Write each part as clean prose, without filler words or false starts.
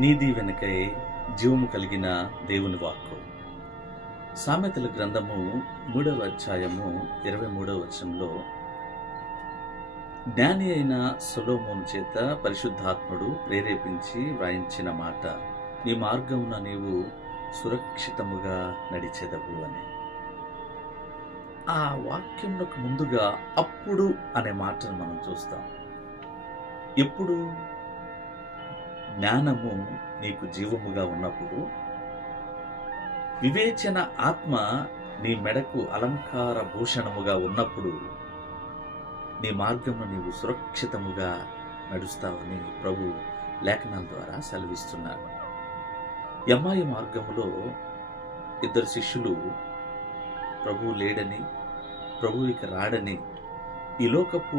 నీ దీవెనకై జీవము కలిగిన దేవుని వాక్కు. సామెతల గ్రంథము 3వ అధ్యాయము 23వ వచనంలో, జ్ఞాని అయిన సొలొమోను చేత పరిశుద్ధాత్ముడు ప్రేరేపించి వ్రాయించిన మాట, నీ మార్గమున నీవు సురక్షితముగా నడిచెదవు అని. ఆ వాక్యంలో ముందుగా అప్పుడు అనే మాటను మనం చూస్తాం. ఎప్పుడు? జ్ఞానము నీకు జీవముగా ఉన్నప్పుడు, వివేచన ఆత్మ నీ మెడకు అలంకార భూషణముగా ఉన్నప్పుడు, నీ మార్గమును నీవు సురక్షితముగా నడుస్తావని ప్రభు లేఖనాల ద్వారా సెలవిస్తున్నాడు. ఎమ్మాయి మార్గములో ఇద్దరు శిష్యులు ప్రభు లేడని, ప్రభు ఇక రాడని, ఈ లోకపు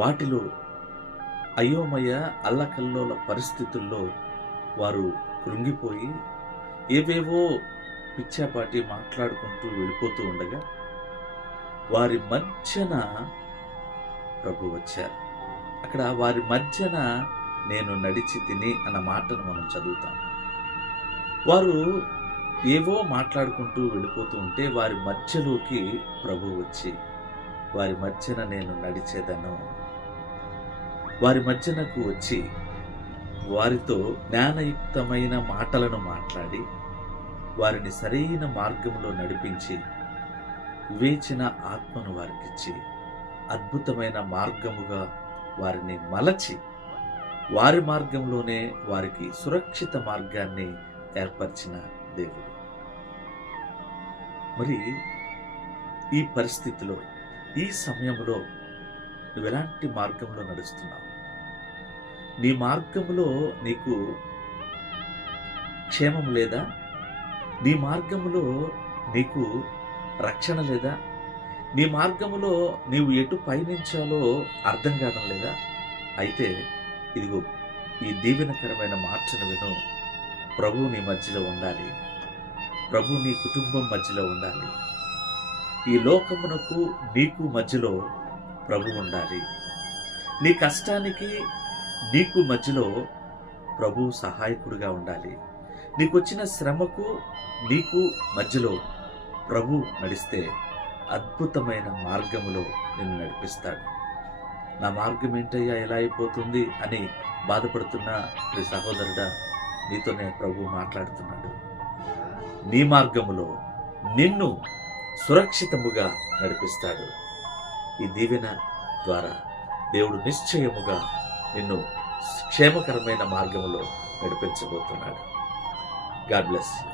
వాటిలో అయోమయ అల్లకల్లోల పరిస్థితుల్లో వారు కృంగిపోయి ఏవేవో పిచ్చాపాటి మాట్లాడుకుంటూ వెళ్ళిపోతూ ఉండగా వారి మధ్యన ప్రభు వచ్చారు. అక్కడ వారి మధ్యన నేను నడిచి తిని అన్న మాటను మనం చదువుతాం. వారు ఏవో మాట్లాడుకుంటూ వెళ్ళిపోతూ ఉంటే వారి మధ్యలోకి ప్రభు వచ్చి వారి మధ్యన నేను నడిచేదను, వారి మధ్యనకు వచ్చి వారితో జ్ఞానయుక్తమైన మాటలను మాట్లాడి వారిని సరైన మార్గంలో నడిపించి వివేచన ఆత్మను వారికిచ్చి అద్భుతమైన మార్గముగా వారిని మలచి వారి మార్గంలోనే వారికి సురక్షిత మార్గాన్ని ఏర్పరిచిన దేవుడు. మరి ఈ పరిస్థితిలో, ఈ సమయంలో నువ్వు ఎలాంటి మార్గంలో నడుస్తున్నావు? నీ మార్గంలో నీకు క్షేమం లేదా? నీ మార్గంలో నీకు రక్షణ లేదా? నీ మార్గంలో నీవు ఎటు పయనించాలో అర్థం కావడం లేదా? అయితే ఇదిగో ఈ దీవెనకరమైన మాటను విను. ప్రభు నీ మధ్యలో ఉండాలి, ప్రభు నీ కుటుంబం మధ్యలో ఉండాలి, ఈ లోకమునకు నీకు మధ్యలో ప్రభు ఉండాలి. నీ కష్టానికి నీకు మధ్యలో ప్రభు సహాయకుడిగా ఉండాలి. నీకొచ్చిన శ్రమకు నీకు మధ్యలో ప్రభు నడిస్తే అద్భుతమైన మార్గములో నిన్ను నడిపిస్తాడు. నా మార్గం ఏంటయ్యా, ఎలా అయిపోతుంది అని బాధపడుతున్న ప్రతి సహోదరుడా, నీతోనే ప్రభు మాట్లాడుతున్నాడు. నీ మార్గములో నిన్ను సురక్షితముగా నడిపిస్తాడు. ఈ దీవెన ద్వారా దేవుడు నిశ్చయముగా నిన్ను క్షేమకరమైన మార్గంలో నడిపించబోతున్నాడు. God bless you.